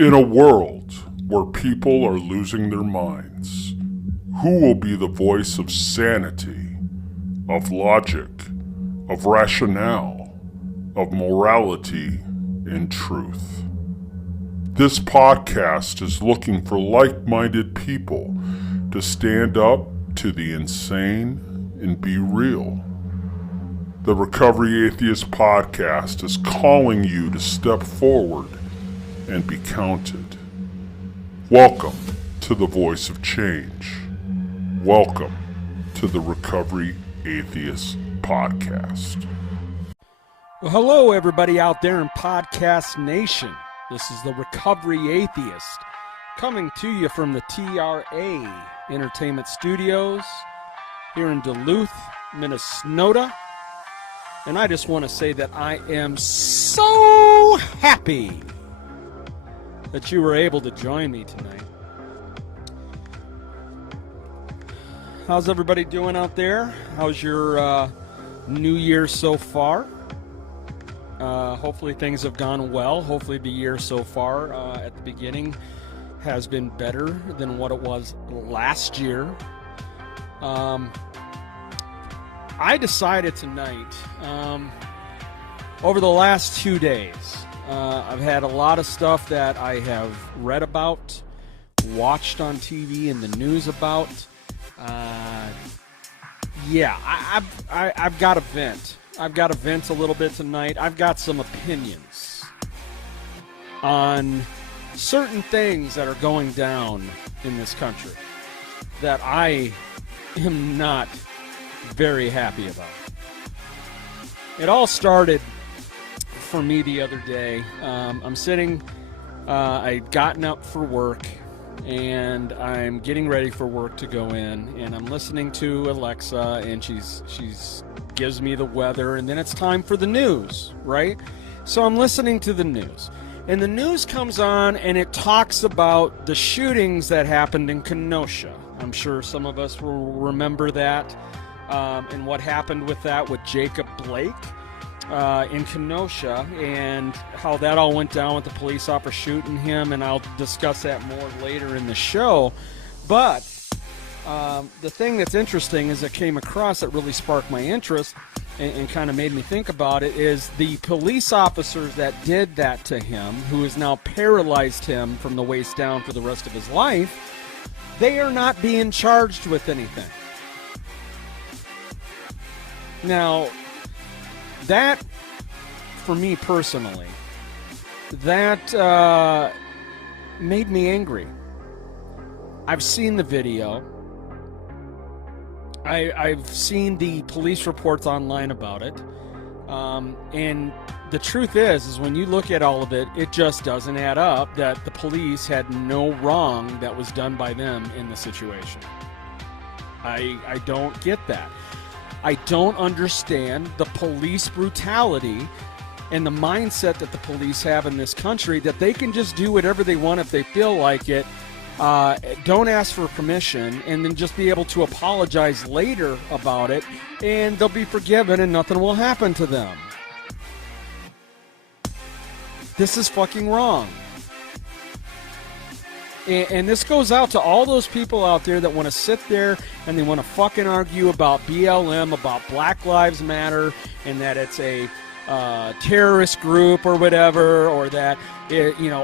In a world where people are losing their minds, who will be the voice of sanity, of logic, of rationale, of morality and truth? This podcast is looking for like-minded people to stand up to the insane and be real. The Recovery Atheist podcast is calling you to step forward and be counted. Welcome to the voice of change. Welcome to the Recovery Atheist podcast. Well, hello, everybody out there in Podcast Nation. This is the Recovery Atheist coming to you from the TRA Entertainment Studios here in Duluth, Minnesota. And I just want to say that I am so happy that you were able to join me tonight. How's everybody doing out there? How's your new year so far? Hopefully things have gone well. Hopefully the year so far at the beginning has been better than what it was last year. I decided tonight, over the last 2 days, I've had a lot of stuff that I have read about, watched on TV in the news about. I've got to vent. I've got to vent a little bit tonight. I've got some opinions on certain things that are going down in this country that I am not very happy about. It all started for me the other day. I'm sitting, I'd gotten up for work, and I'm getting ready for work to go in, and I'm listening to Alexa, and she's gives me the weather, and then it's time for the news, right? So I'm listening to the news, and the news comes on, and it talks about the shootings that happened in Kenosha. I'm sure some of us will remember that, and what happened with that with Jacob Blake in Kenosha, and how that all went down with the police officer shooting him, and I'll discuss that more later in the show. But the thing that's interesting is that came across that really sparked my interest and kind of made me think about it is the police officers that did that to him, who has now paralyzed him from the waist down for the rest of his life. They are not being charged with anything. Now, that, for me personally, that made me angry. I've seen the video. I've seen the police reports online about it. And the truth is when you look at all of it, it just doesn't add up that the police had no wrong that was done by them in the situation. I don't get that. I don't understand the police brutality and the mindset that the police have in this country, that they can just do whatever they want if they feel like it, don't ask for permission, and then just be able to apologize later about it, and they'll be forgiven and nothing will happen to them. This is fucking wrong. And this goes out to all those people out there that want to sit there and they want to fucking argue about BLM, about Black Lives Matter, and that it's a terrorist group or whatever, or that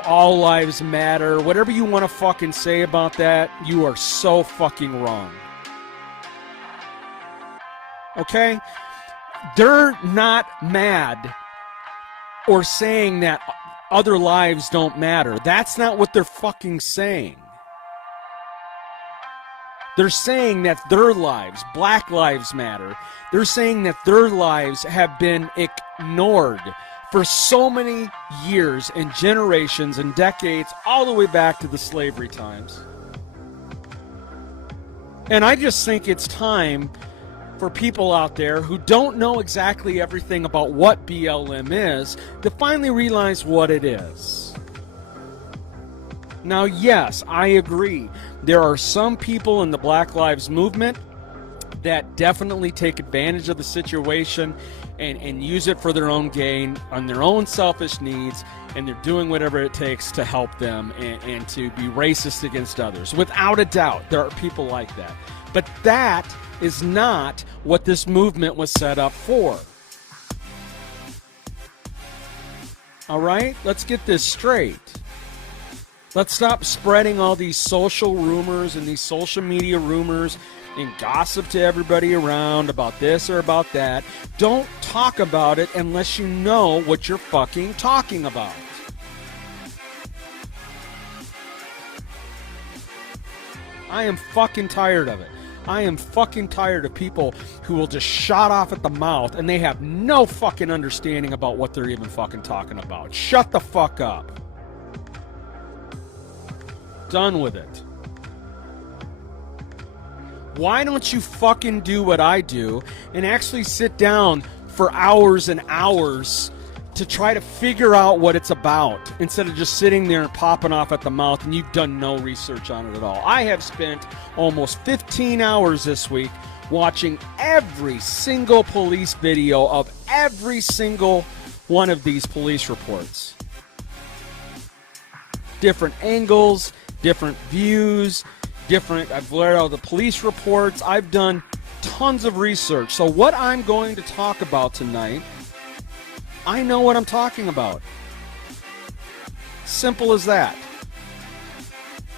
all lives matter. Whatever you want to fucking say about that, you are so fucking wrong. Okay? They're not mad or saying that other lives don't matter. That's not what they're fucking saying. They're saying that their lives, Black Lives Matter, they're saying that their lives have been ignored for so many years and generations and decades, all the way back to the slavery times. And I just think it's time for people out there who don't know exactly everything about what BLM is to finally realize what it is. Now, yes, I agree. There are some people in the Black Lives Movement that definitely take advantage of the situation and use it for their own gain, on their own selfish needs, and they're doing whatever it takes to help them and to be racist against others. Without a doubt, there are people like that. But that is not what this movement was set up for. All right? Let's get this straight. Let's stop spreading all these social rumors and these social media rumors and gossip to everybody around about this or about that. Don't talk about it unless you know what you're fucking talking about. I am fucking tired of it. I am fucking tired of people who will just shut off at the mouth and they have no fucking understanding about what they're even fucking talking about. Shut the fuck up. Done with it. Why don't you fucking do what I do and actually sit down for hours and hours to try to figure out what it's about instead of just sitting there and popping off at the mouth and you've done no research on it at all. I have spent almost 15 hours this week watching every single police video of every single one of these police reports. Different angles, different views, I've read all the police reports. I've done tons of research. So what I'm going to talk about tonight, I know what I'm talking about. Simple as that.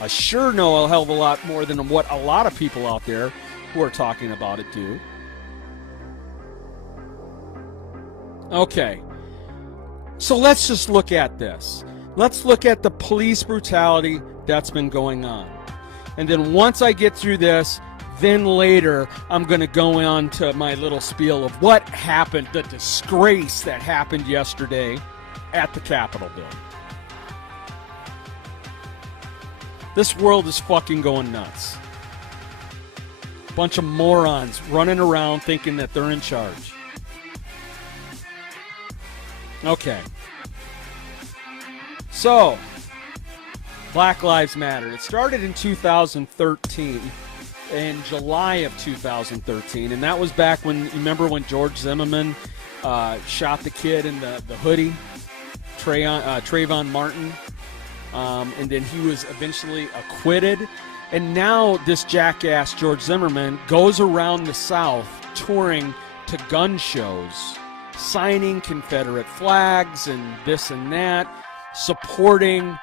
I sure know a hell of a lot more than what a lot of people out there who are talking about it do. Okay. So let's just look at this. Let's look at the police brutality that's been going on. And then once I get through this, then later I'm going to go on to my little spiel of what happened, the disgrace that happened yesterday at the Capitol building. This world is fucking going nuts. Bunch of morons running around thinking that they're in charge. Okay. So, Black Lives Matter. It started in 2013, in July of 2013, and that was back when, you remember when George Zimmerman shot the kid in the hoodie, Trayvon Martin, and then he was eventually acquitted. And now this jackass George Zimmerman goes around the South touring to gun shows, signing Confederate flags and this and that, supporting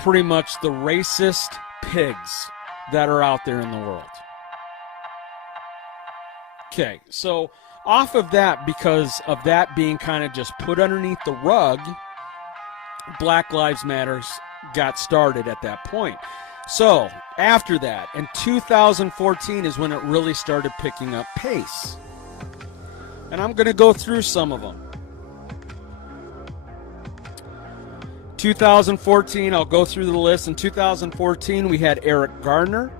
pretty much the racist pigs that are out there in the world. Okay, so off of that, because of that being kind of just put underneath the rug, Black Lives Matter got started at that point. So after that, in 2014 is when it really started picking up pace. And I'm going to go through some of them. 2014, I'll go through the list. In 2014, we had Eric Garner,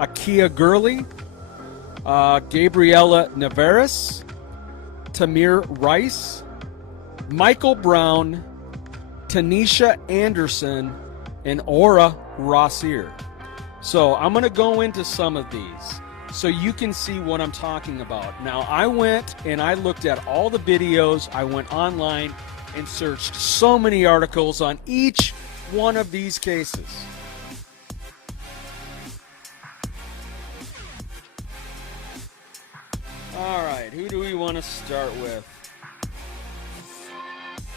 Akia Gurley, Gabriela Navarez, Tamir Rice, Michael Brown, Tanisha Anderson, and Ora Rossier. So I'm going to go into some of these so you can see what I'm talking about. Now, I went and I looked at all the videos. I went online and searched so many articles on each one of these cases. All right, who do we want to start with?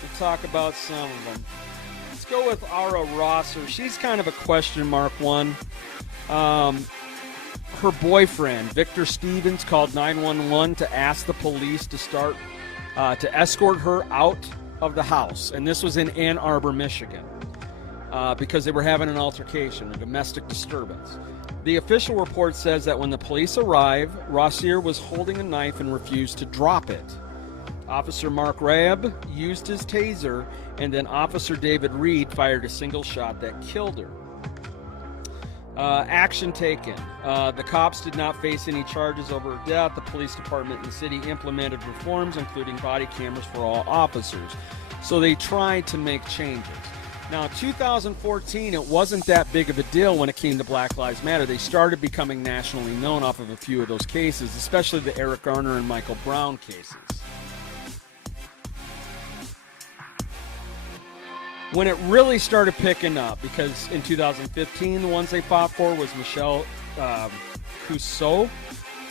We'll talk about some of them. Let's go with Ara Rosser. She's kind of a question mark one. Her boyfriend, Victor Stevens, called 911 to ask the police to escort her out of the house, and this was in Ann Arbor, Michigan, because they were having an altercation, a domestic disturbance. The official report says that when the police arrived, Rossier was holding a knife and refused to drop it. Officer Mark Raab used his taser, and then Officer David Reed fired a single shot that killed her. Action taken. The cops did not face any charges over her death. The police department in the city implemented reforms, including body cameras for all officers. So they tried to make changes. Now, 2014, it wasn't that big of a deal when it came to Black Lives Matter. They started becoming nationally known off of a few of those cases, especially the Eric Garner and Michael Brown cases. when it really started picking up, because in 2015, the ones they fought for was Michelle Cusseau,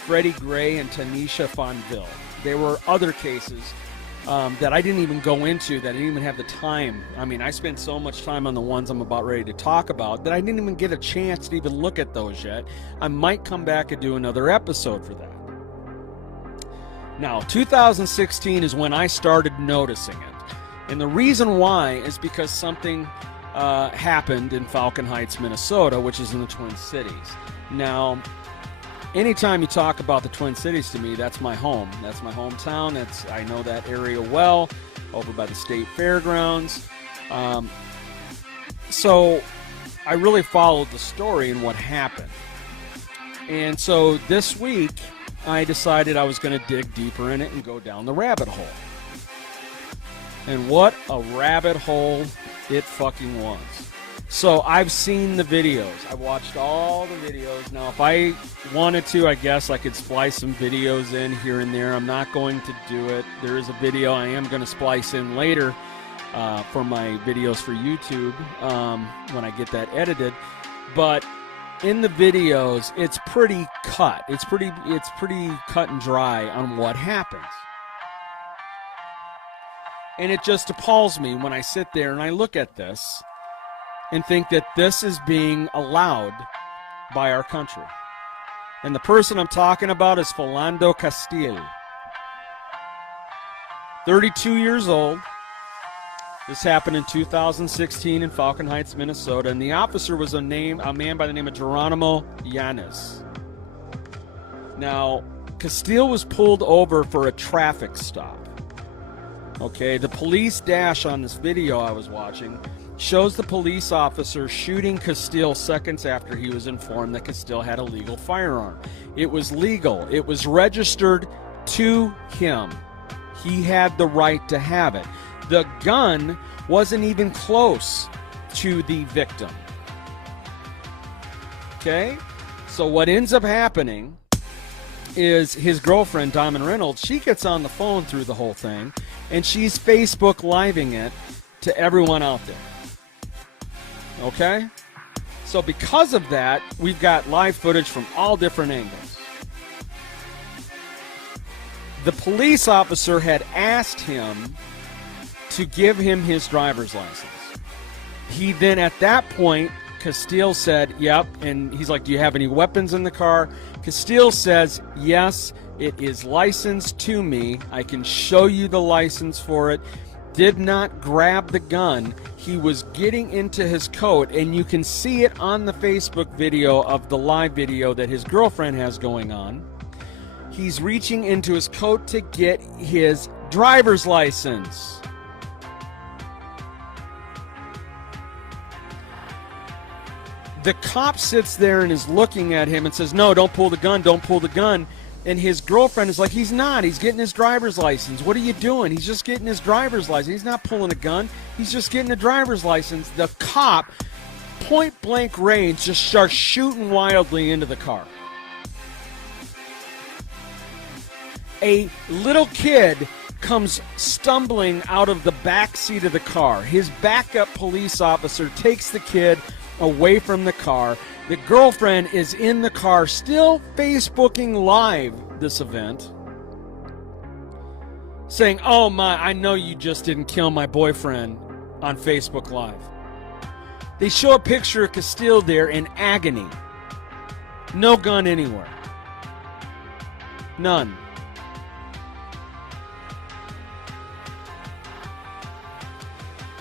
Freddie Gray, and Tanisha Fonville. There were other cases that I didn't even go into, that I didn't even have the time. I mean, I spent so much time on the ones I'm about ready to talk about that I didn't even get a chance to even look at those yet. I might come back and do another episode for that. Now, 2016 is when I started noticing it. And the reason why is because something happened in Falcon Heights, Minnesota, which is in the Twin Cities. Now, anytime you talk about the Twin Cities to me, that's my home. That's my hometown. I know that area well, over by the state fairgrounds. So I really followed the story and what happened. And so this week, I decided I was going to dig deeper in it and go down the rabbit hole. And what a rabbit hole it fucking was. So I've seen the videos. I watched all the videos. Now, if I wanted to, I guess I could splice some videos in here and there. I'm not going to do it. There is a video I am going to splice in later for my videos for YouTube when I get that edited. But in the videos, it's pretty cut. It's pretty cut and dry on what happens. And it just appalls me when I sit there and I look at this and think that this is being allowed by our country. And the person I'm talking about is Philando Castile. 32 years old. This happened in 2016 in Falcon Heights, Minnesota. And the officer was a man by the name of Geronimo Yanez. Now, Castile was pulled over for a traffic stop. Okay, the police dash on this video I was watching shows the police officer shooting Castile seconds after he was informed that Castile had a legal firearm. It was legal. It was registered to him. He had the right to have it. The gun wasn't even close to the victim. Okay? So what ends up happening is his girlfriend, Diamond Reynolds, she gets on the phone through the whole thing, and she's Facebook Living it to everyone out there. Okay? So because of that, we've got live footage from all different angles. The police officer had asked him to give him his driver's license. He then, at that point, Castile said, yep, and he's like, do you have any weapons in the car? Castile says, yes, it is licensed to me. I can show you the license for it. Did not grab the gun. He was getting into his coat, and you can see it on the Facebook video of the live video that his girlfriend has going on. He's reaching into his coat to get his driver's license. The cop sits there and is looking at him and says, no, don't pull the gun, don't pull the gun. And his girlfriend is like, he's not. He's getting his driver's license. What are you doing? He's just getting his driver's license. He's not pulling a gun. He's just getting a driver's license. The cop, point blank range, just starts shooting wildly into the car. A little kid comes stumbling out of the back seat of the car. His backup police officer takes the kid away from the car. The girlfriend is in the car, still Facebooking live this event, saying, oh my, I know you just didn't kill my boyfriend on Facebook Live. They show a picture of Castile there in agony. No gun anywhere. None.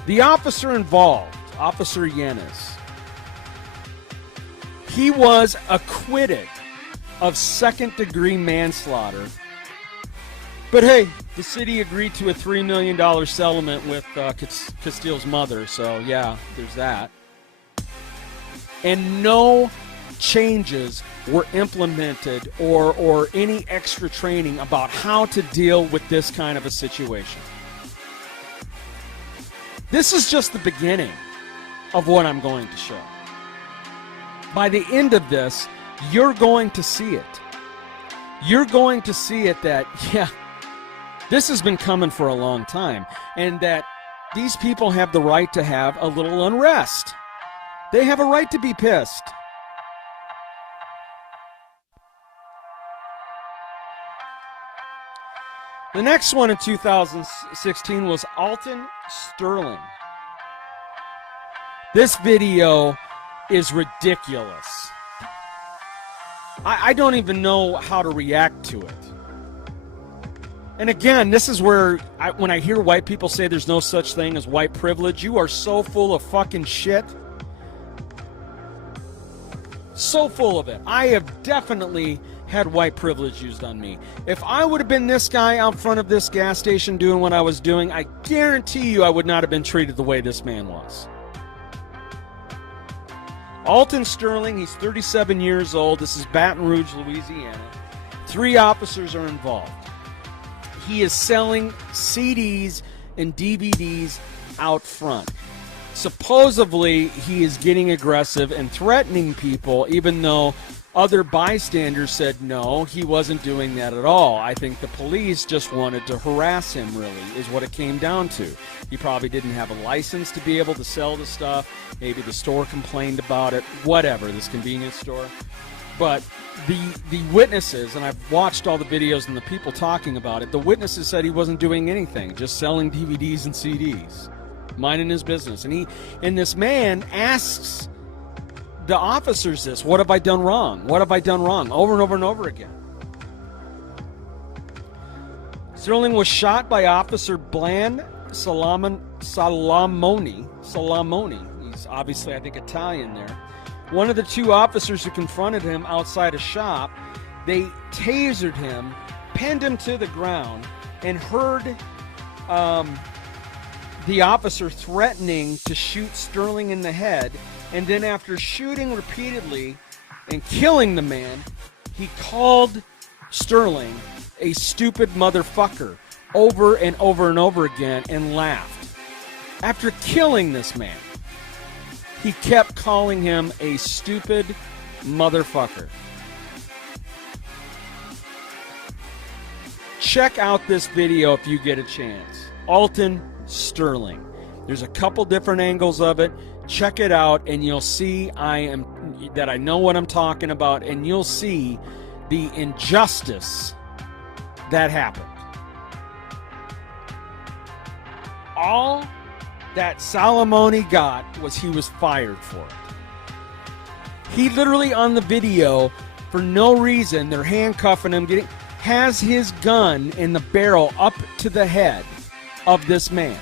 The officer involved, Officer Yanez, he was acquitted of second-degree manslaughter. But hey, the city agreed to a $3 million settlement with Castile's mother, so yeah, there's that. And no changes were implemented or any extra training about how to deal with this kind of a situation. This is just the beginning of what I'm going to show. By the end of this, you're going to see it. You're going to see it that, yeah, this has been coming for a long time. And that these people have the right to have a little unrest. They have a right to be pissed. The next one in 2016 was Alton Sterling. This video is ridiculous. I don't even know how to react to it. And again, this is where, when I hear white people say there's no such thing as white privilege, you are so full of fucking shit. So full of it. I have definitely had white privilege used on me. If I would have been this guy out front of this gas station doing what I was doing, I guarantee you I would not have been treated the way this man was. Alton Sterling, he's 37 years old. This is Baton Rouge, Louisiana. 3 officers are involved. He is selling CDs and DVDs out front. Supposedly, he is getting aggressive and threatening people, even though other bystanders said no, he wasn't doing that at all. I think the police just wanted to harass him, really, is what it came down to. He probably didn't have a license to be able to sell the stuff. Maybe the store complained about it. Whatever, this convenience store. But the witnesses, and I've watched all the videos and the people talking about it, the witnesses said he wasn't doing anything, just selling DVDs and CDs, minding his business. And this man asks the officers this, what have I done wrong? What have I done wrong? Over and over and over again. Sterling was shot by Officer Bland Salamoni. He's obviously, I think, Italian there. One of the 2 officers who confronted him outside a shop, they tasered him, pinned him to the ground, and heard the officer threatening to shoot Sterling in the head. And then after shooting repeatedly and killing the man, he called Sterling a stupid motherfucker over and over and over again and laughed. After killing this man, he kept calling him a stupid motherfucker. Check out this video if you get a chance. Alton Sterling. There's a couple different angles of it. Check it out and you'll see that I know what I'm talking about, and you'll see the injustice that happened. All that Salamoni got was he was fired for it. He literally, on the video, for no reason, they're handcuffing him, has his gun in the barrel up to the head of this man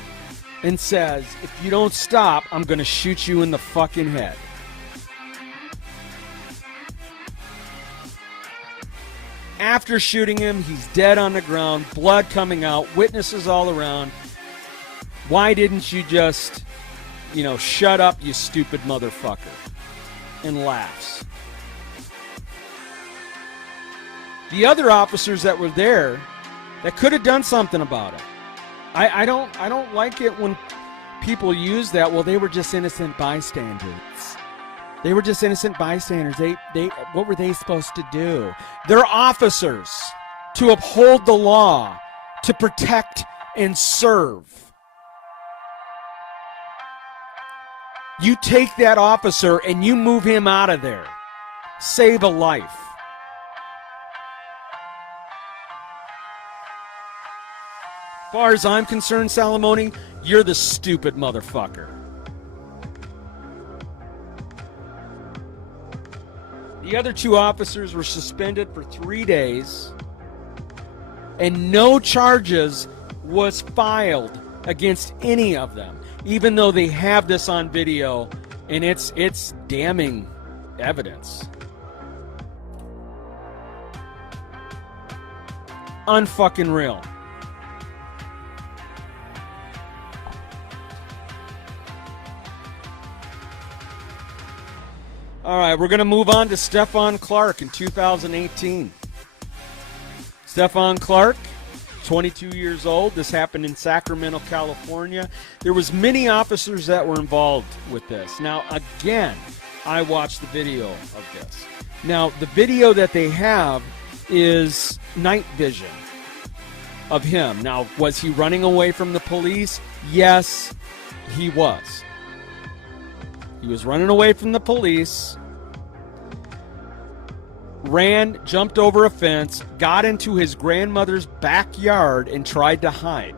and says, if you don't stop, I'm going to shoot you in the fucking head. After shooting him, he's dead on the ground, blood coming out, witnesses all around. Why didn't you just, shut up, you stupid motherfucker? And laughs. The other officers that were there that could have done something about it. I don't like it when people use that. Well, they were just innocent bystanders. They were just innocent bystanders. They what were they supposed to do? They're officers to uphold the law, to protect and serve. You take that officer and you move him out of there. Save a life. As far as I'm concerned, Salamoni, you're the stupid motherfucker. The other 2 officers were suspended for 3 days, and no charges was filed against any of them, even though they have this on video, and it's damning evidence. Unfucking real. All right, we're going to move on to Stephon Clark in 2018. Stephon Clark, 22 years old. This happened in Sacramento, California. There was many officers that were involved with this. Now, again, I watched the video of this. Now, the video that they have is night vision. of him. Now, was he running away from the police? Yes, he was. He was running away from the police, ran, jumped over a fence, got into his grandmother's backyard, and tried to hide.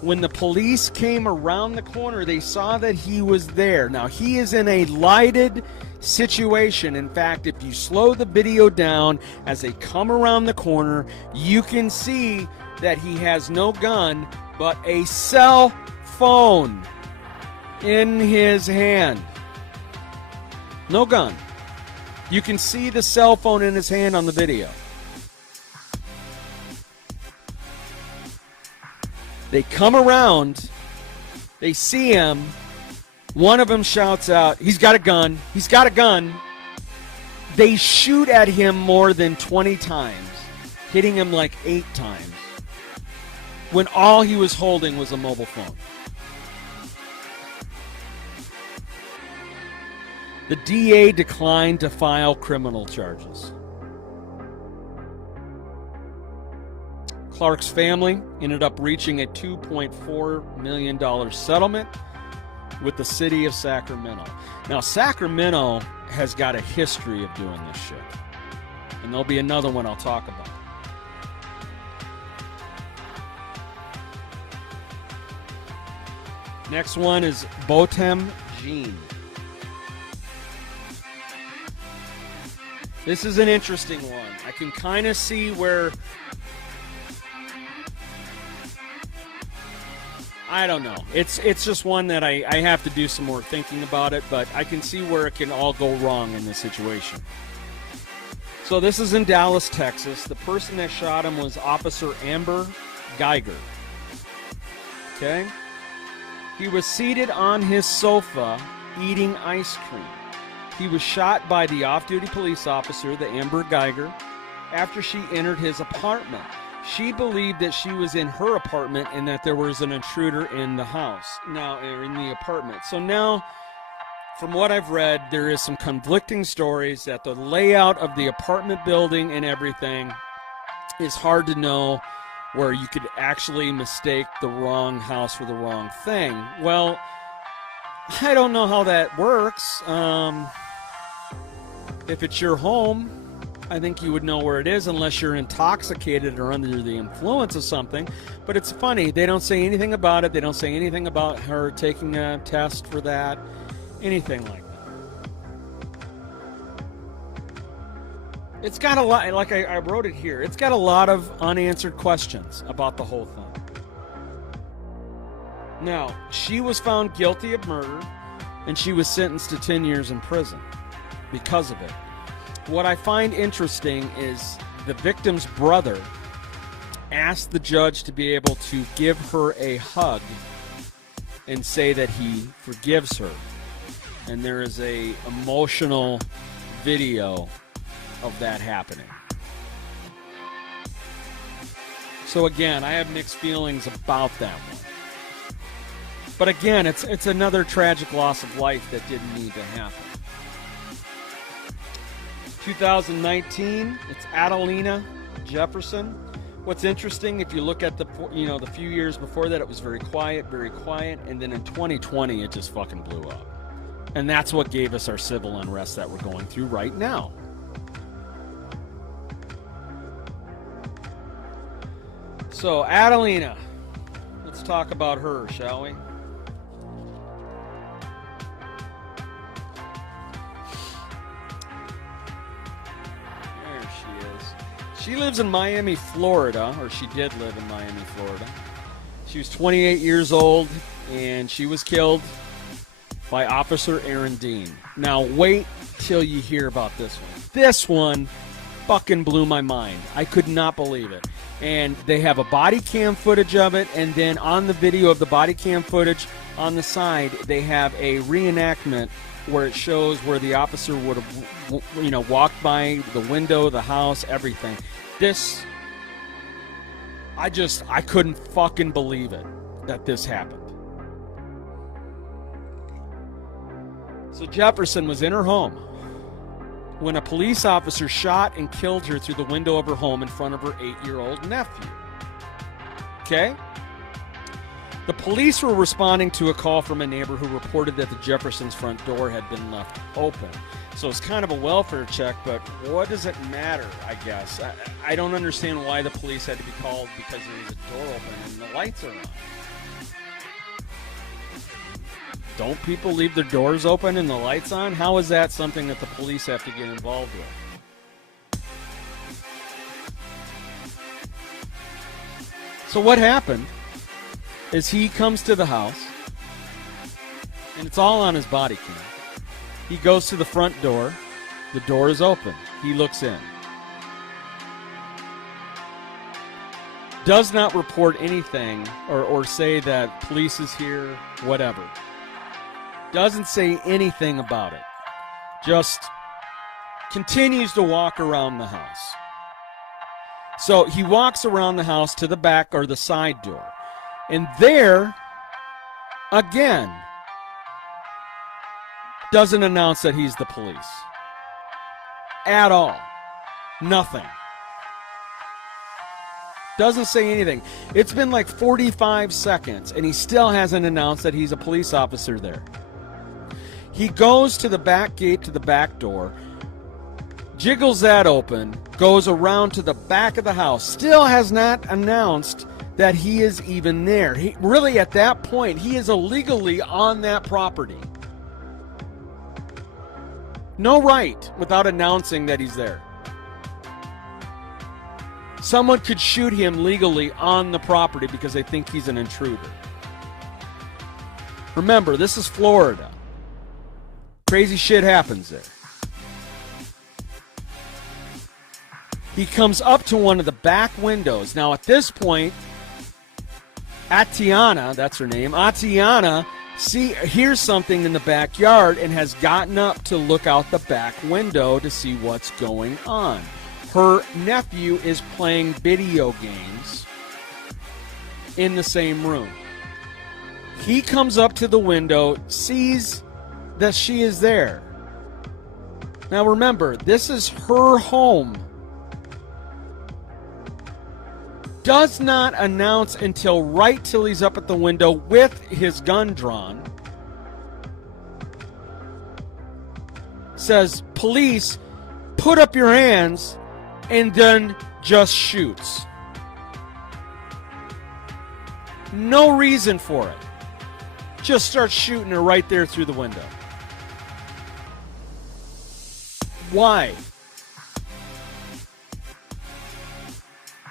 When the police came around the corner, they saw that he was there. Now, he is in a lighted situation. In fact, if you slow the video down as they come around the corner, you can see that he has no gun, but a cell phone in his hand. No gun. You can see the cell phone in his hand on the video. They come around, they see him, one of them shouts out, he's got a gun, he's got a gun. They shoot at him more than 20 times, hitting him like 8 times, when all he was holding was a mobile phone. The DA declined to file criminal charges. Clark's family ended up reaching a $2.4 million settlement with the city of Sacramento. Now, Sacramento has got a history of doing this shit. And there'll be another one I'll talk about. Next one is Botham Jean. This is an interesting one. I can kind of see where... I don't know. It's just one that I have to do some more thinking about it, but I can see where it can all go wrong in this situation. So this is in Dallas, Texas. The person that shot him was Officer Amber Geiger. Okay? He was seated on his sofa eating ice cream. He was shot by the off-duty police officer, the Amber Geiger, after she entered his apartment. She believed that she was in her apartment and that there was an intruder in the house, now in the apartment. So now, from what I've read, there is some conflicting stories that the layout of the apartment building and everything is hard to know, where you could actually mistake the wrong house for the wrong thing. Well, I don't know how that works. If it's your home, I think you would know where it is unless you're intoxicated or under the influence of something. But it's funny, they don't say anything about it. They don't say anything about her taking a test for that, anything like that. It's got a lot, like I wrote it here, it's got a lot of unanswered questions about the whole thing. Now, she was found guilty of murder, and she was sentenced to 10 years in prison because of it. What I find interesting is the victim's brother asked the judge to be able to give her a hug and say that he forgives her. And there is a emotional video of that happening. So again, I have mixed feelings about that one. But again, it's another tragic loss of life that didn't need to happen. 2019, it's Adelina Jefferson. What's interesting, if you look at the few years before that, it was very quiet, and then in 2020, it just fucking blew up. And that's what gave us our civil unrest that we're going through right now. So, Adelina, let's talk about her, shall we? She lives in Miami, Florida, or she did live in Miami, Florida. She was 28 years old, and she was killed by Officer Aaron Dean. Now, wait till you hear about this one. This one fucking blew my mind. I could not believe it. And they have a body cam footage of it, and then on the video of the body cam footage, on the side, they have a reenactment where it shows where the officer would have, walked by the window, the house, everything. This, I couldn't fucking believe it that this happened. So Jefferson was in her home when a police officer shot and killed her through the window of her home in front of her 8-year-old nephew. Okay? The police were responding to a call from a neighbor who reported that the Jeffersons' front door had been left open. So it's kind of a welfare check, but what does it matter, I guess? I don't understand why the police had to be called because there was a door open and the lights are on. Don't people leave their doors open and the lights on? How is that something that the police have to get involved with? So what happened is he comes to the house, and it's all on his body cam. He goes to the front door. The door is open. He looks in. Does not report anything or say that police is here, whatever. Doesn't say anything about it. Just continues to walk around the house. So he walks around the house to the back or the side door. And there, again, doesn't announce that he's the police. At all. Nothing. Doesn't say anything. It's been like 45 seconds, and he still hasn't announced that he's a police officer there. He goes to the back gate to the back door, jiggles that open, goes around to the back of the house, still has not announced that he is even there. He really, at that point, he is illegally on that property. No right without announcing that he's there. Someone could shoot him legally on the property because they think he's an intruder. Remember, this is Florida. Crazy shit happens there. He comes up to one of the back windows. Now, at this point, Atiana, that's her name, Atiana hears something in the backyard and has gotten up to look out the back window to see what's going on. Her nephew is playing video games in the same room. He comes up to the window, sees that she is there. Now remember, this is her home. Does not announce until right till he's up at the window with his gun drawn. Says, police, put up your hands, and then just shoots. No reason for it. Just starts shooting her right there through the window. Why?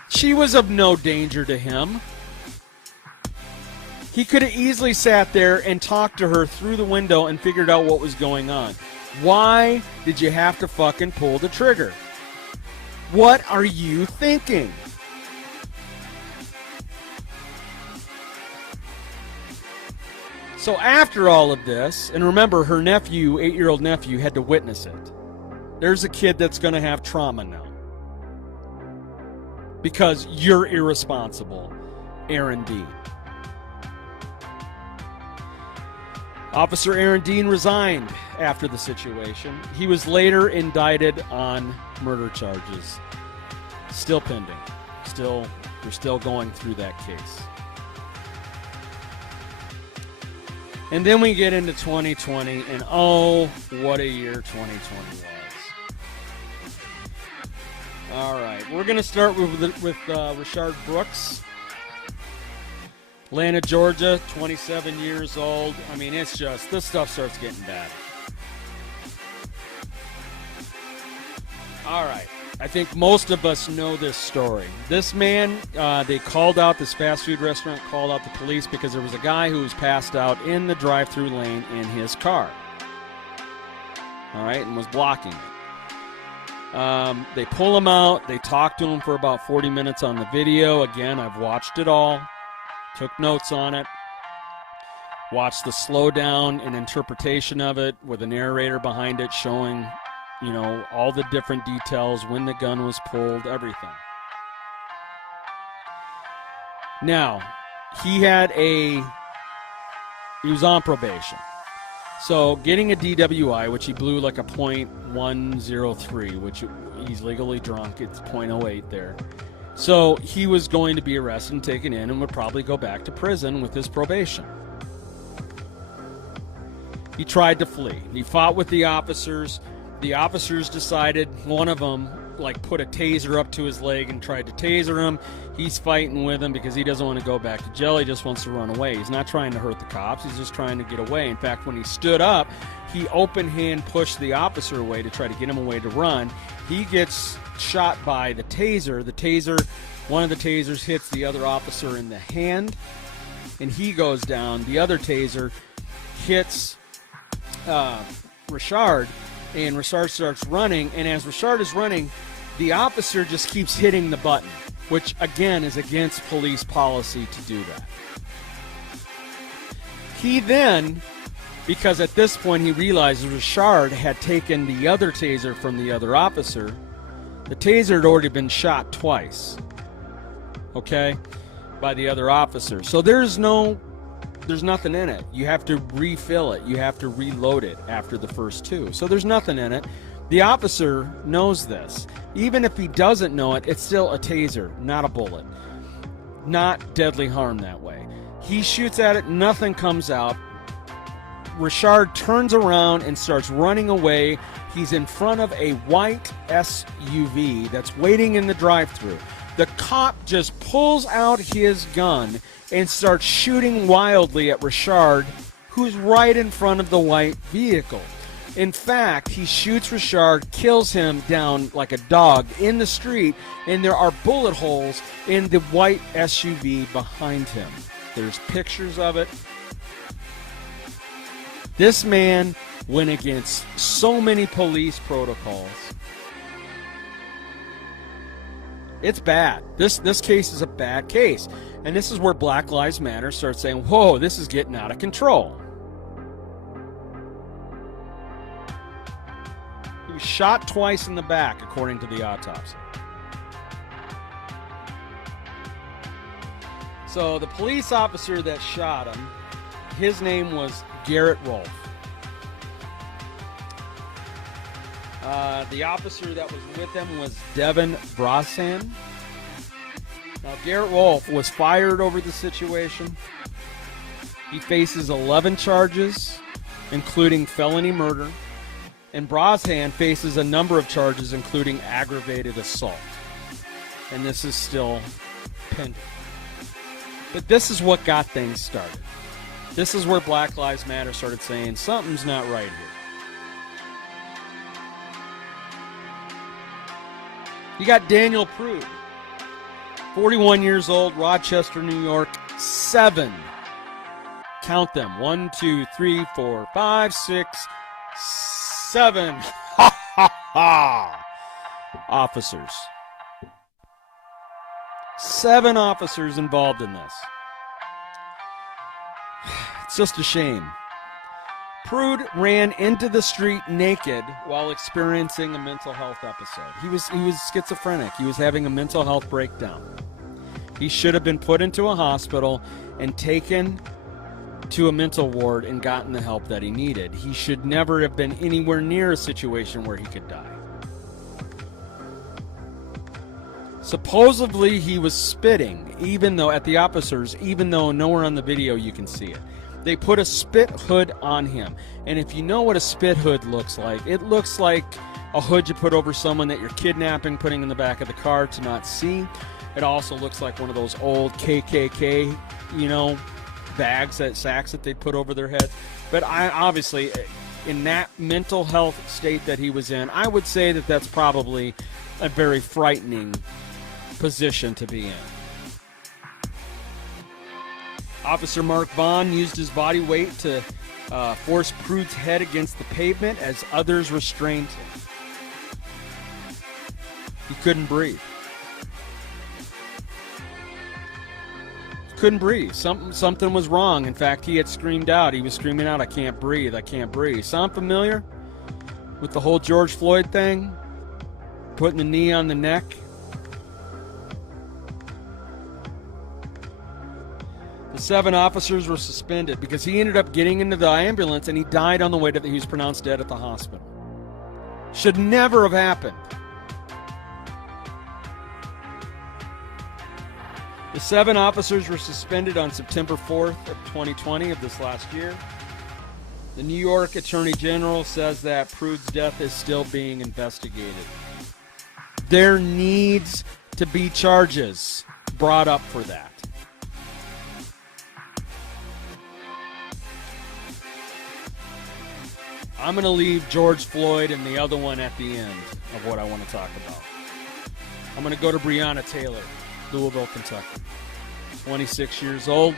She was of no danger to him. He could have easily sat there and talked to her through the window and figured out what was going on. Why did you have to fucking pull the trigger? What are you thinking? So after all of this, and remember her nephew, 8-year-old nephew, had to witness it. There's a kid that's going to have trauma now. Because you're irresponsible, Aaron Dean. Officer Aaron Dean resigned after the situation. He was later indicted on murder charges. Still pending. They're still going through that case. And then we get into 2020, and oh, what a year 2020 was. All right, we're going to start with Rashard Brooks. Atlanta, Georgia, 27 years old. I mean, it's just, this stuff starts getting bad. All right, I think most of us know this story. This man, they called out, this fast food restaurant called out the police because there was a guy who was passed out in the drive-through lane in his car. All right, and was blocking it. They pull him out. They talk to him for about 40 minutes on the video. Again, I've watched it all. Took notes on it. Watched the slowdown and interpretation of it with a narrator behind it showing, you know, all the different details, when the gun was pulled, everything. Now, he was on probation. So getting a DWI, which he blew like a .103, which he's legally drunk. It's .08 there. So he was going to be arrested and taken in and would probably go back to prison with his probation. He tried to flee. He fought with the officers. The officers decided, one of them put a taser up to his leg and tried to taser him. He's fighting with him because he doesn't want to go back to jail. He just wants to run away. He's not trying to hurt the cops. He's just trying to get away. In fact, when he stood up, he open hand pushed the officer away to try to get him away to run. He gets shot by the taser. One of the tasers hits the other officer in the hand, and he goes down. The other taser hits Richard, and Richard starts running. And as Richard is running, the officer just keeps hitting the button, which again is against police policy to do that. He then, because at this point he realizes Richard had taken the other taser from the other officer, the taser had already been shot twice, okay, by the other officer. So there's nothing in it. You have to refill it. You have to reload it after the first two. So there's nothing in it. The officer knows this. Even if he doesn't know it, it's still a taser, not a bullet. Not deadly harm that way. He shoots at it, nothing comes out. Richard turns around and starts running away. He's in front of a white SUV that's waiting in the drive-thru. The cop just pulls out his gun and starts shooting wildly at Richard, who's right in front of the white vehicle. In fact, he shoots Richard, kills him down like a dog in the street, and there are bullet holes in the white SUV behind him. There's pictures of it. This man went against so many police protocols. It's bad. This case is a bad case. And this is where Black Lives Matter starts saying, whoa, this is getting out of control. He was shot twice in the back, according to the autopsy. So the police officer that shot him, his name was Garrett Rolfe. The officer that was with him was Devin Brosnan. Now, Garrett Rolfe was fired over the situation. He faces 11 charges, including felony murder. And Brosnan faces a number of charges, including aggravated assault. And this is still pending. But this is what got things started. This is where Black Lives Matter started saying, something's not right here. You got Daniel Prude, 41 years old, Rochester, New York, 7. Count them. 1, 2, 3, 4, 5, 6, 7. Ha ha ha. Officers. 7 officers involved in this. It's just a shame. Prude ran into the street naked while experiencing a mental health episode. He was schizophrenic. He was having a mental health breakdown. He should have been put into a hospital and taken to a mental ward and gotten the help that he needed. He should never have been anywhere near a situation where he could die. Supposedly he was spitting, even though nowhere on the video you can see it. They put a spit hood on him. And if you know what a spit hood looks like, it looks like a hood you put over someone that you're kidnapping, putting in the back of the car to not see. It also looks like one of those old KKK, sacks that they put over their head. But obviously, in that mental health state that he was in, I would say that that's probably a very frightening position to be in. Officer Mark Vaughn used his body weight to force Prude's head against the pavement as others restrained him. He couldn't breathe. Couldn't breathe. Something was wrong. In fact, he had screamed out. He was screaming out, I can't breathe, I can't breathe. Sound familiar with the whole George Floyd thing? Putting the knee on the neck? The 7 officers were suspended because he ended up getting into the ambulance and he died on the way he was pronounced dead at the hospital. Should never have happened. The 7 officers were suspended on September 4th of 2020 of this last year. The New York Attorney General says that Prude's death is still being investigated. There needs to be charges brought up for that. I'm going to leave George Floyd and the other one at the end of what I want to talk about. I'm going to go to Breonna Taylor, Louisville, Kentucky. 26 years old,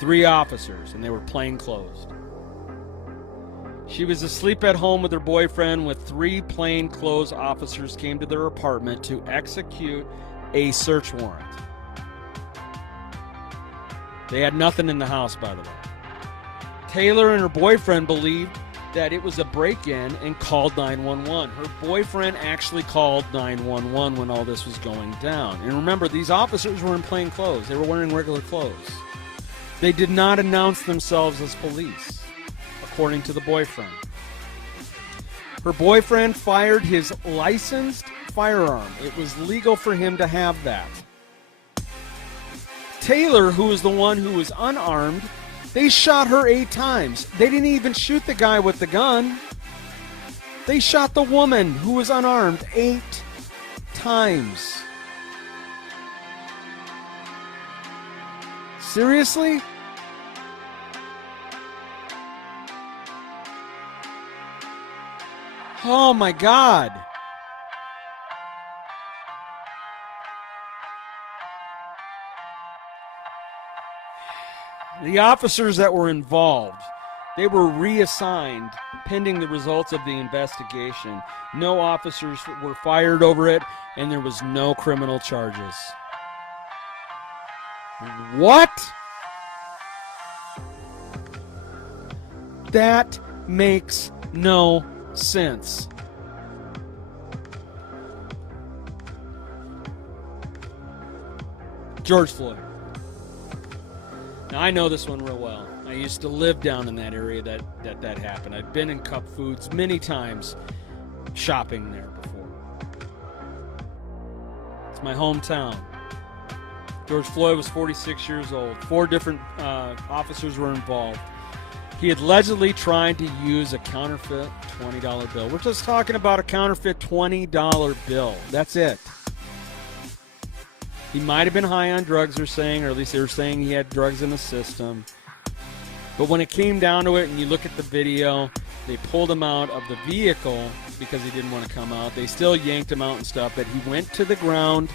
3 officers, and they were plainclothes. She was asleep at home with her boyfriend when 3 plainclothes officers came to their apartment to execute a search warrant. They had nothing in the house, by the way. Taylor and her boyfriend believed that it was a break-in and called 911. Her boyfriend actually called 911 when all this was going down. And remember, these officers were in plain clothes. They were wearing regular clothes. They did not announce themselves as police, according to the boyfriend. Her boyfriend fired his licensed firearm. It was legal for him to have that. Taylor, who was the one who was unarmed, they shot her 8 times. They didn't even shoot the guy with the gun. They shot the woman who was unarmed 8 times. Seriously? Oh my God. The officers that were involved, they were reassigned pending the results of the investigation. No officers were fired over it, and there was no criminal charges. What? That makes no sense. George Floyd. Now, I know this one real well. I used to live down in that area that happened. I've been in Cup Foods many times shopping there before. It's my hometown. George Floyd was 46 years old. 4 different officers were involved. He had allegedly tried to use a counterfeit $20 bill. We're just talking about a counterfeit $20 bill. That's it. He might have been high on drugs, they're saying, or at least they were saying he had drugs in the system. But when it came down to it, and you look at the video, they pulled him out of the vehicle because he didn't want to come out. They still yanked him out and stuff, but he went to the ground.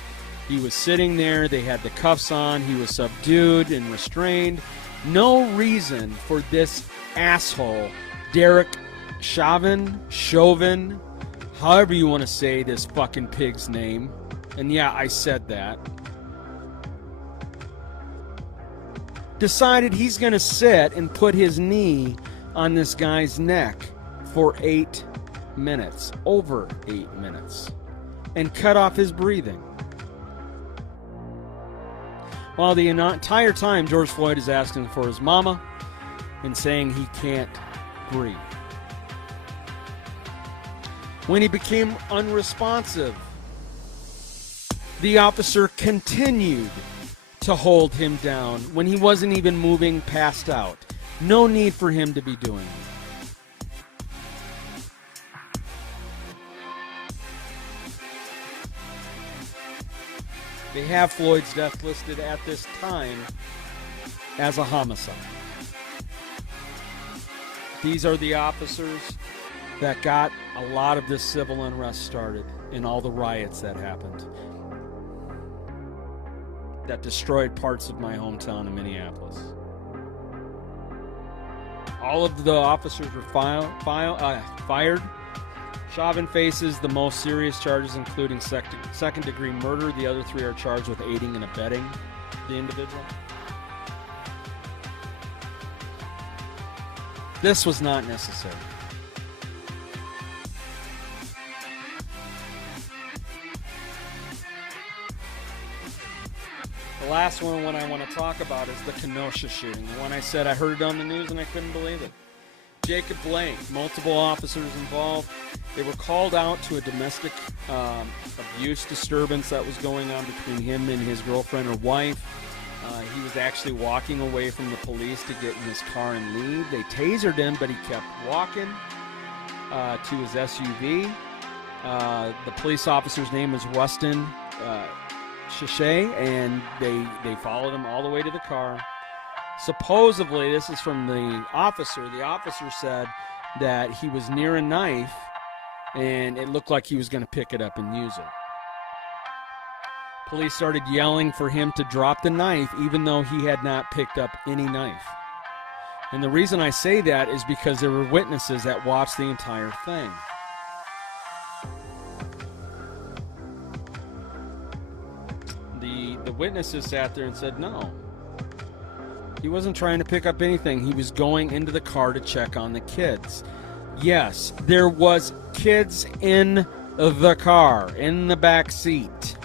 He was sitting there. They had the cuffs on. He was subdued and restrained. No reason for this asshole, Derek Chauvin, however you want to say this fucking pig's name. And yeah, I said that. Decided he's going to sit and put his knee on this guy's neck for 8 minutes, over 8 minutes, and cut off his breathing. While the entire time George Floyd is asking for his mama and saying he can't breathe. When he became unresponsive, the officer continued to hold him down when he wasn't even moving passed out. No need for him to be doing it. They have Floyd's death listed at this time as a homicide. These are the officers that got a lot of this civil unrest started in all the riots that happened, that destroyed parts of my hometown in Minneapolis. All of the officers were fired. Chauvin faces the most serious charges, including second-degree murder. The other 3 are charged with aiding and abetting the individual. This was not necessary. The last one I want to talk about is the Kenosha shooting. The one I said I heard it on the news and I couldn't believe it. Jacob Blake, multiple officers involved. They were called out to a domestic abuse disturbance that was going on between him and his girlfriend or wife. He was actually walking away from the police to get in his car and leave. They tasered him, but he kept walking to his SUV. The police officer's name was Weston Shashay, and they followed him all the way to the car. Supposedly, this is from the officer. The officer said that he was near a knife, and it looked like he was going to pick it up and use it. Police started yelling for him to drop the knife, even though he had not picked up any knife. And the reason I say that is because there were witnesses that watched the entire thing. The witnesses sat there and said, no. He wasn't trying to pick up anything. He was going into the car to check on the kids. Yes, there was kids in the car, in the back seat.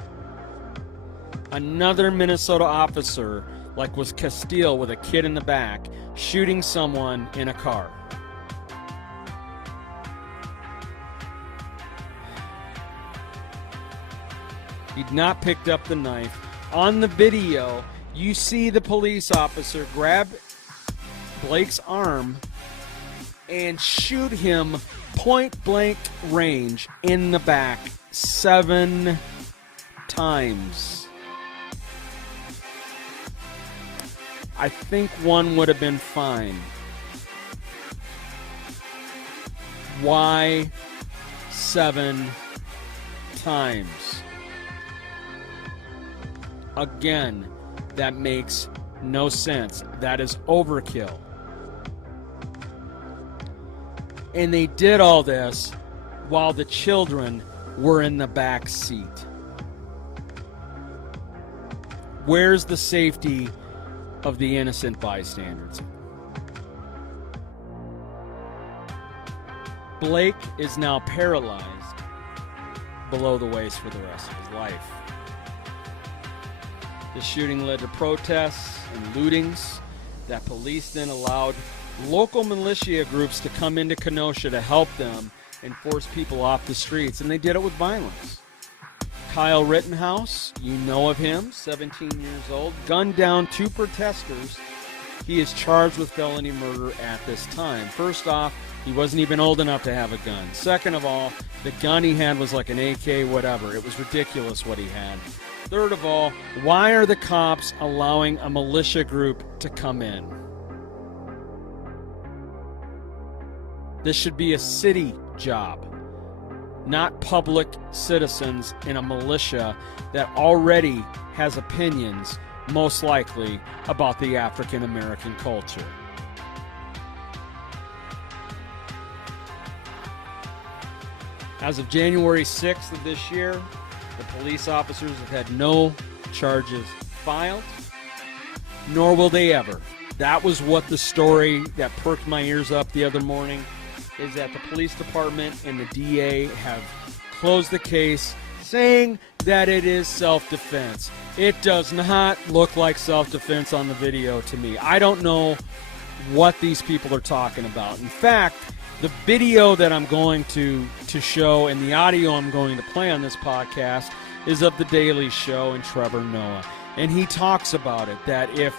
Another Minnesota officer, like was Castile with a kid in the back, shooting someone in a car. He'd not picked up the knife. On the video, you see the police officer grab Blake's arm and shoot him point blank range in the back 7 times. I think one would have been fine. Why 7 times? Again, that makes no sense. That is overkill. And they did all this while the children were in the back seat. Where's the safety of the innocent bystanders? Blake is now paralyzed below the waist for the rest of his life. The shooting led to protests and lootings that police then allowed local militia groups to come into Kenosha to help them and force people off the streets, and they did it with violence. Kyle Rittenhouse, you know of him, 17 years old, gunned down 2 protesters. He is charged with felony murder at this time. First off, he wasn't even old enough to have a gun. Second of all, the gun he had was like an AK whatever. It was ridiculous what he had. Third of all, why are the cops allowing a militia group to come in? This should be a city job, not public citizens in a militia that already has opinions, most likely, about the African American culture. As of January 6th of this year, the police officers have had no charges filed, nor will they ever. That was what the story that perked my ears up the other morning, is that the police department and the DA have closed the case, saying that it is self-defense. It does not look like self-defense on the video to me. I don't know what these people are talking about. In fact, the video that I'm going to show and the audio I'm going to play on this podcast is of The Daily Show and Trevor Noah. And he talks about it, that if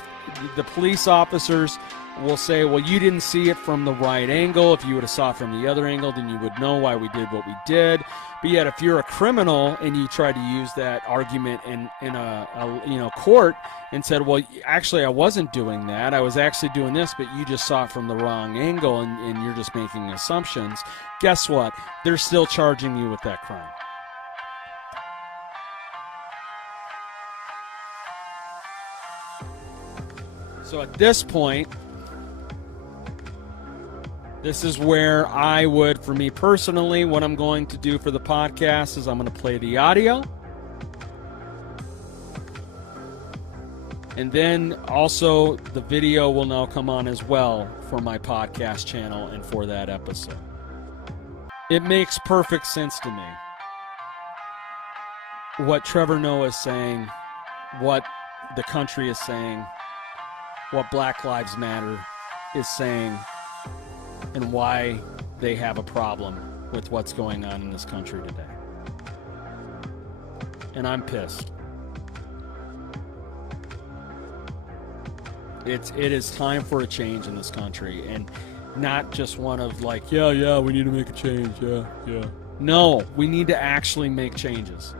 the police officers will say, well, you didn't see it from the right angle. If you would have saw it from the other angle, then you would know why we did what we did. But yet, if you're a criminal and you try to use that argument in a court and said, well, actually, I wasn't doing that. I was actually doing this, but you just saw it from the wrong angle and you're just making assumptions. Guess what? They're still charging you with that crime. So at this point, this is where I would, for me personally, what I'm going to do for the podcast is I'm going to play the audio. And then also the video will now come on as well for my podcast channel and for that episode. It makes perfect sense to me what Trevor Noah is saying, what the country is saying, what Black Lives Matter is saying, and why they have a problem with what's going on in this country today. And I'm pissed. It is time for a change in this country, and not just one of like, yeah, we need to make a change, yeah. No, we need to actually make changes.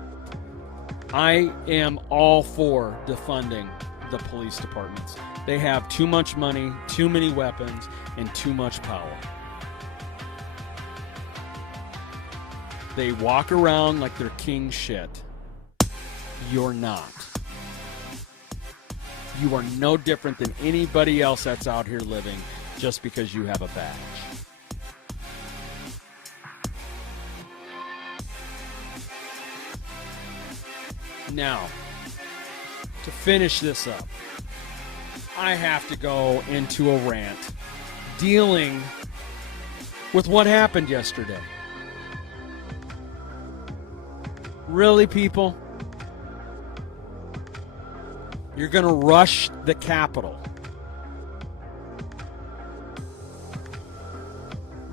I am all for defunding the police departments. They have too much money, too many weapons, and too much power. They walk around like they're king shit. You're not. You are no different than anybody else that's out here living just because you have a badge. Now, to finish this up, I have to go into a rant dealing with what happened yesterday. Really, people? You're going to rush the Capitol.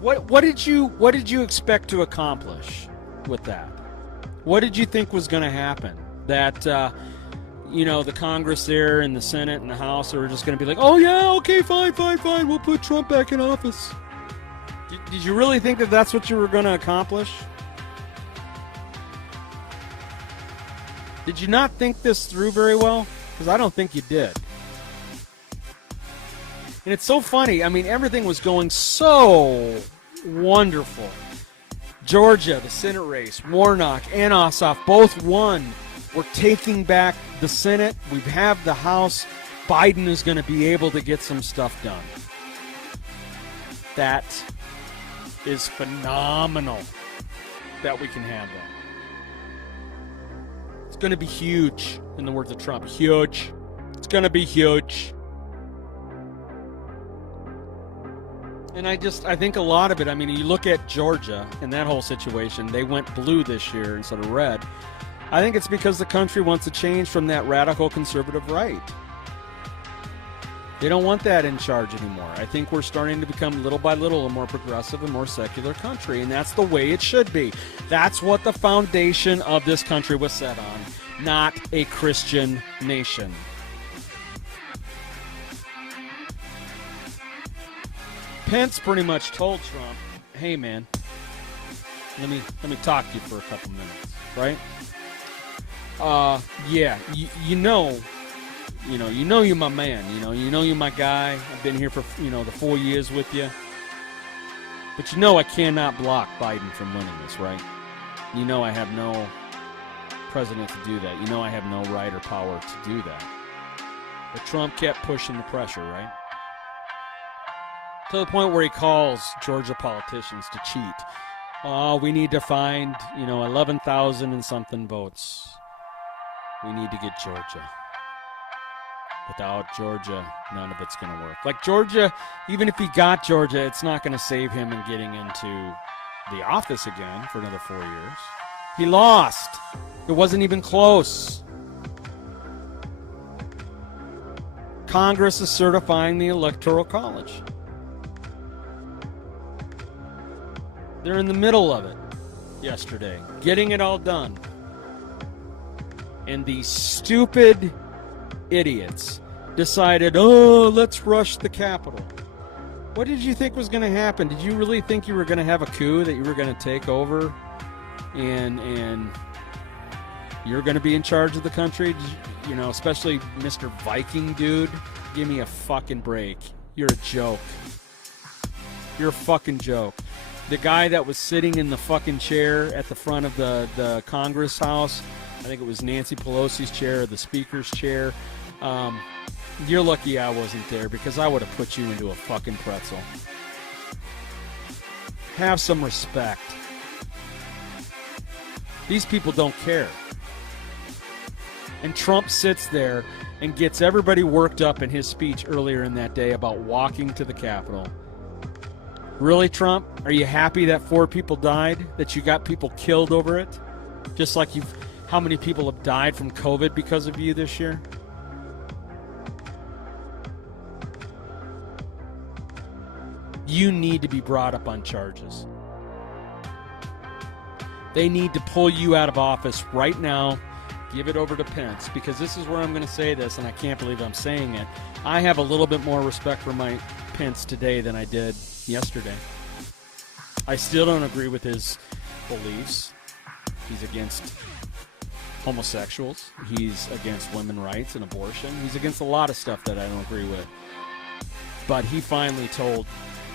What did you expect to accomplish with that? What did you think was going to happen? That the Congress there and the Senate and the House are just going to be like, oh yeah, okay, fine, we'll put Trump back in office. Did you really think that that's what you were going to accomplish? Did you not think this through very well? Because I don't think you did. And it's so funny. I mean, everything was going so wonderful. Georgia, the Senate race, Warnock and Ossoff both won. We're taking back the Senate. We have the House. Biden is going to be able to get some stuff done. That is phenomenal that we can have that. It's going to be huge, in the words of Trump. Huge. It's going to be huge. And I think a lot of it, I mean, you look at Georgia and that whole situation, they went blue this year instead of red. I think it's because the country wants to change from that radical conservative right. They don't want that in charge anymore. I think we're starting to become little by little a more progressive and more secular country, and that's the way it should be. That's what the foundation of this country was set on, not a Christian nation. Pence pretty much told Trump, hey man, let me talk to you for a couple minutes, right? You know you're my man, you know you're my guy. I've been here for, the 4 years with you. But I cannot block Biden from winning this, right? I have no president to do that. I have no right or power to do that. But Trump kept pushing the pressure, right? To the point where he calls Georgia politicians to cheat. Oh, we need to find, 11,000 and something votes. We need to get Georgia. Without Georgia, none of it's going to work. Like Georgia, even if he got Georgia, it's not going to save him in getting into the office again for another 4 years. He lost. It wasn't even close. Congress is certifying the Electoral College. They're in the middle of it yesterday, getting it all done. And these stupid idiots decided, let's rush the Capitol. What did you think was going to happen? Did you really think you were going to have a coup, that you were going to take over and you're going to be in charge of the country? Especially Mr. Viking dude. Give me a fucking break. You're a joke. You're a fucking joke. The guy that was sitting in the fucking chair at the front of the Congress House, I think it was Nancy Pelosi's chair or the Speaker's chair. You're lucky I wasn't there, because I would have put you into a fucking pretzel. Have some respect. These people don't care. And Trump sits there and gets everybody worked up in his speech earlier in that day about walking to the Capitol. Really, Trump? Are you happy that 4 people died? That you got people killed over it? Just like how many people have died from COVID because of you this year? You need to be brought up on charges. They need to pull you out of office right now. Give it over to Pence, because this is where I'm going to say this, and I can't believe I'm saying it. I have a little bit more respect for Mike Pence today than I did yesterday. I still don't agree with his beliefs. He's against homosexuals. He's against women's rights and abortion. He's against a lot of stuff that I don't agree with. But he finally told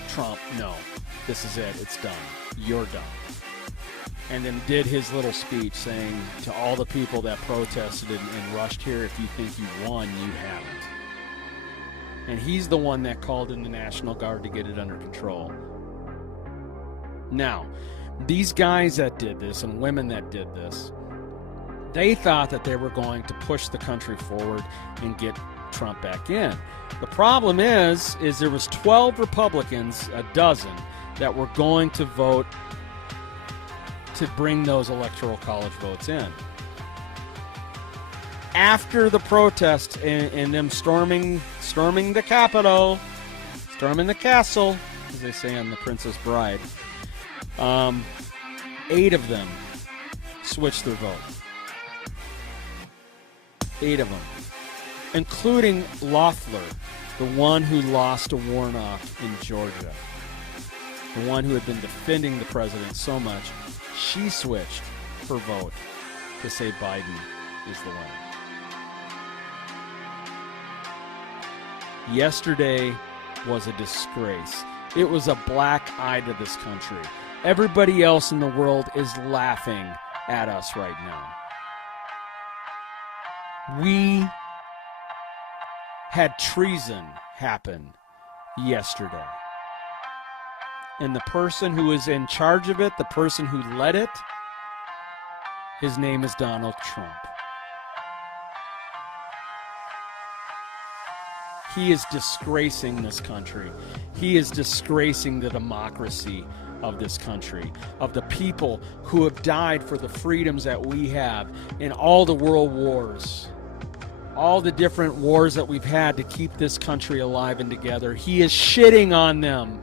Trump, no, this is it. It's done. You're done. And then did his little speech saying to all the people that protested and rushed here, if you think you won, you haven't. And he's the one that called in the National Guard to get it under control. Now, these guys that did this and women that did this, they thought that they were going to push the country forward and get Trump back in. The problem is there was 12 Republicans, a dozen, that were going to vote to bring those electoral college votes in. After the protest and them storming the Capitol, storming the castle, as they say on The Princess Bride, 8 of them switched their vote. 8 of them, including Loeffler, the one who lost to Warnock in Georgia, the one who had been defending the president so much. She switched her vote to say Biden is the winner. Yesterday was a disgrace. It was a black eye to this country. Everybody else in the world is laughing at us right now. We had treason happen yesterday. And the person who is in charge of it, the person who led it, his name is Donald Trump. He is disgracing this country. He is disgracing the democracy of this country, of the people who have died for the freedoms that we have in all the world wars, all the different wars that we've had to keep this country alive and together. He is shitting on them.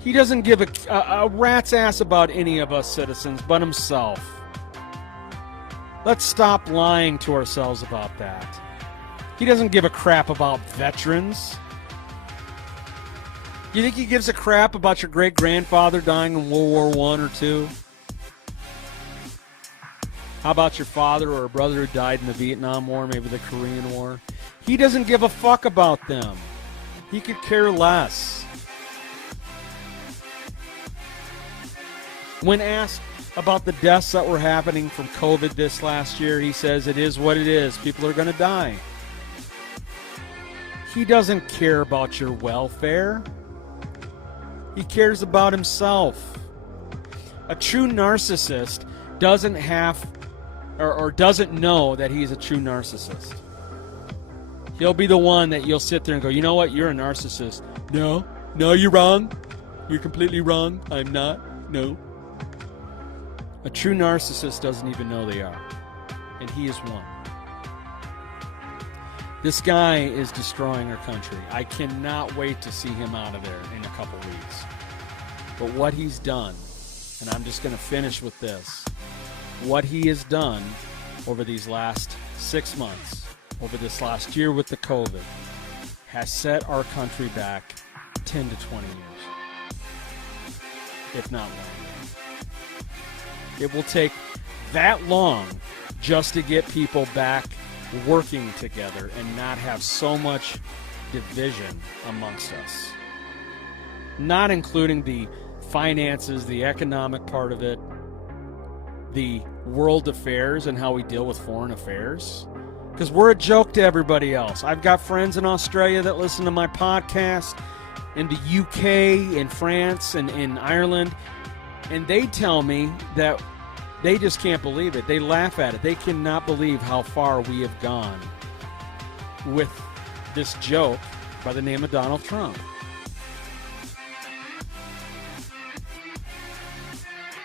He doesn't give a rat's ass about any of us citizens but himself. Let's stop lying to ourselves about that. He doesn't give a crap about veterans. You think he gives a crap about your great-grandfather dying in World War I or II? How about your father or a brother who died in the Vietnam War, maybe the Korean War? He doesn't give a fuck about them. He could care less. When asked about the deaths that were happening from COVID this last year, he says it is what it is. People are going to die. He doesn't care about your welfare. He cares about himself. A true narcissist doesn't have or doesn't know that he's a true narcissist. He'll be the one that you'll sit there and go, you know what, you're a narcissist. No, you're wrong. You're completely wrong. I'm not. No. A true narcissist doesn't even know they are. And he is one. This guy is destroying our country. I cannot wait to see him out of there in a couple weeks. But what he's done, and I'm just going to finish with this, what he has done over these last 6 months, over this last year with the COVID, has set our country back 10 to 20 years, if not longer. It will take that long just to get people back working together and not have so much division amongst us. Not including the finances, the economic part of it, the world affairs and how we deal with foreign affairs. Because we're a joke to everybody else. I've got friends in Australia that listen to my podcast, in the UK, in France, and in Ireland, and they tell me that they just can't believe it. They laugh at it. They cannot believe how far we have gone with this joke by the name of Donald Trump.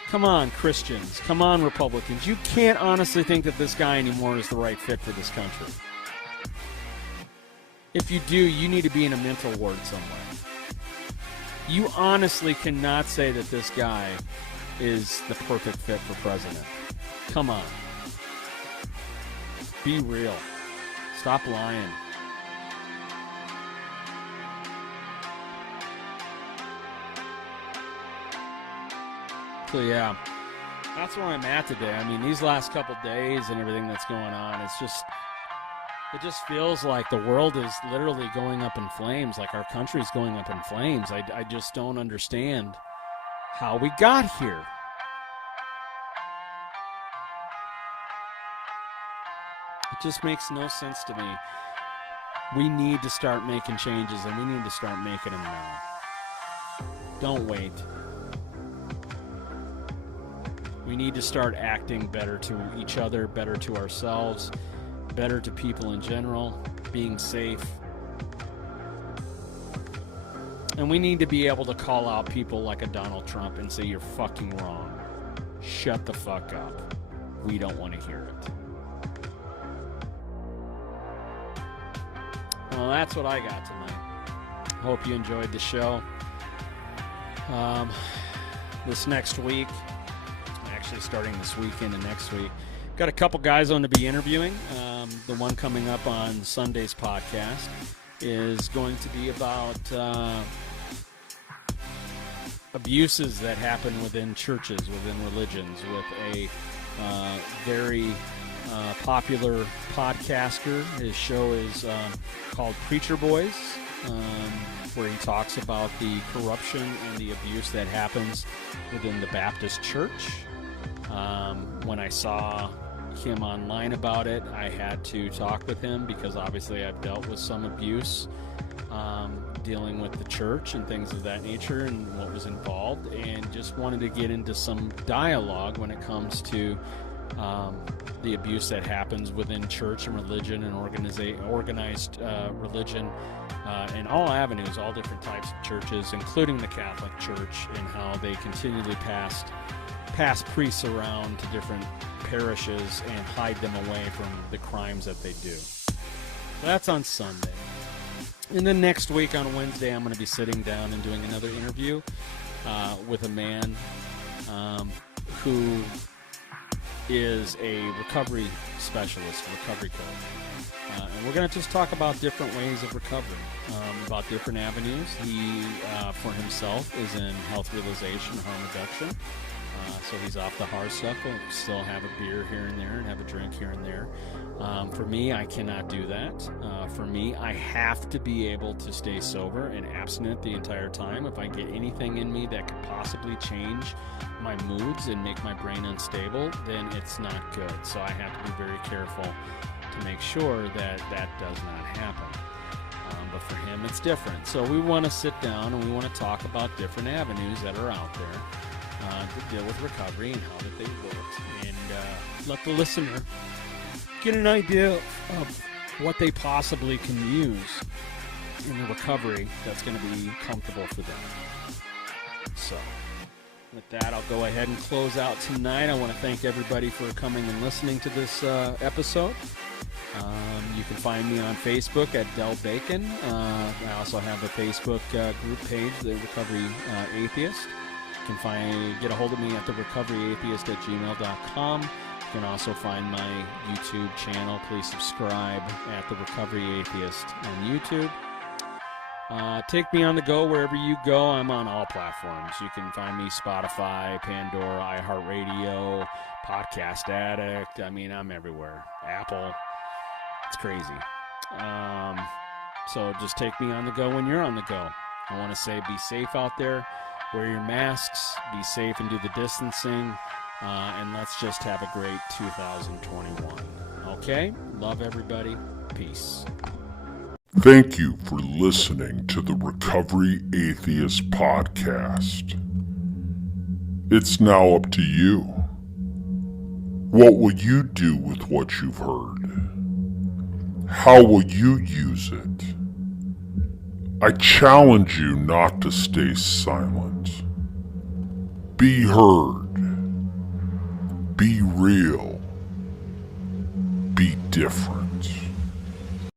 Come on, Christians. Come on, Republicans. You can't honestly think that this guy anymore is the right fit for this country. If you do, you need to be in a mental ward somewhere. You honestly cannot say that this guy is the perfect fit for president. Come on. Be real. Stop lying. So yeah, that's where I'm at today. I mean, these last couple days and everything that's going on, it just feels like the world is literally going up in flames, like our country's going up in flames. I just don't understand how we got here. It just makes no sense to me. We need to start making changes, and we need to start making them now. Don't wait. We need to start acting better to each other, better to ourselves, better to people in general, being safe. And we need to be able to call out people like a Donald Trump and say, you're fucking wrong. Shut the fuck up. We don't want to hear it. Well, that's what I got tonight. Hope you enjoyed the show. This next week, actually starting this weekend and next week, got a couple guys on to be interviewing. The one coming up on Sunday's podcast is going to be about abuses that happen within churches, within religions, with a very popular podcaster. His show is called Preacher Boys, where he talks about the corruption and the abuse that happens within the Baptist church. When I saw him online about it, I had to talk with him because obviously I've dealt with some abuse dealing with the church and things of that nature and what was involved, and just wanted to get into some dialogue when it comes to the abuse that happens within church and religion and organized religion in all avenues, all different types of churches, including the Catholic Church, and how they continually pass priests around to different parishes and hide them away from the crimes that they do. So that's on Sunday. And then next week on Wednesday, I'm going to be sitting down and doing another interview with a man who is a recovery specialist, a recovery coach. And we're going to just talk about different ways of recovery, about different avenues. He, for himself, is in health realization, harm reduction. So he's off the hard stuff. We'll still have a beer here and there and have a drink here and there. For me, I cannot do that. For me, I have to be able to stay sober and abstinent the entire time. If I get anything in me that could possibly change my moods and make my brain unstable, then it's not good. So I have to be very careful to make sure that that does not happen. But for him, it's different. So we want to sit down and we want to talk about different avenues that are out there to deal with recovery and how that they work, and let the listener get an idea of what they possibly can use in the recovery that's going to be comfortable for them. So with that, I'll go ahead and close out tonight. I want to thank everybody for coming and listening to this episode. You can find me on Facebook at Del Bacon. I also have a Facebook group page, the Recovery Atheist. You can get a hold of me at the recoveryatheist@gmail.com. You can also find my YouTube channel. Please subscribe at the Recovery Atheist on YouTube. Take me on the go wherever you go. I'm on all platforms. You can find me Spotify, Pandora, iHeartRadio, Podcast Addict. I mean, I'm everywhere. Apple. It's crazy. So just take me on the go when you're on the go. I want to say be safe out there. Wear your masks, be safe and do the distancing, and let's just have a great 2021. Okay? Love everybody. Peace. Thank you for listening to the Recovery Atheist podcast. It's now up to you. What will you do with what you've heard? How will you use it? I challenge you not to stay silent. Be heard. Be real. Be different.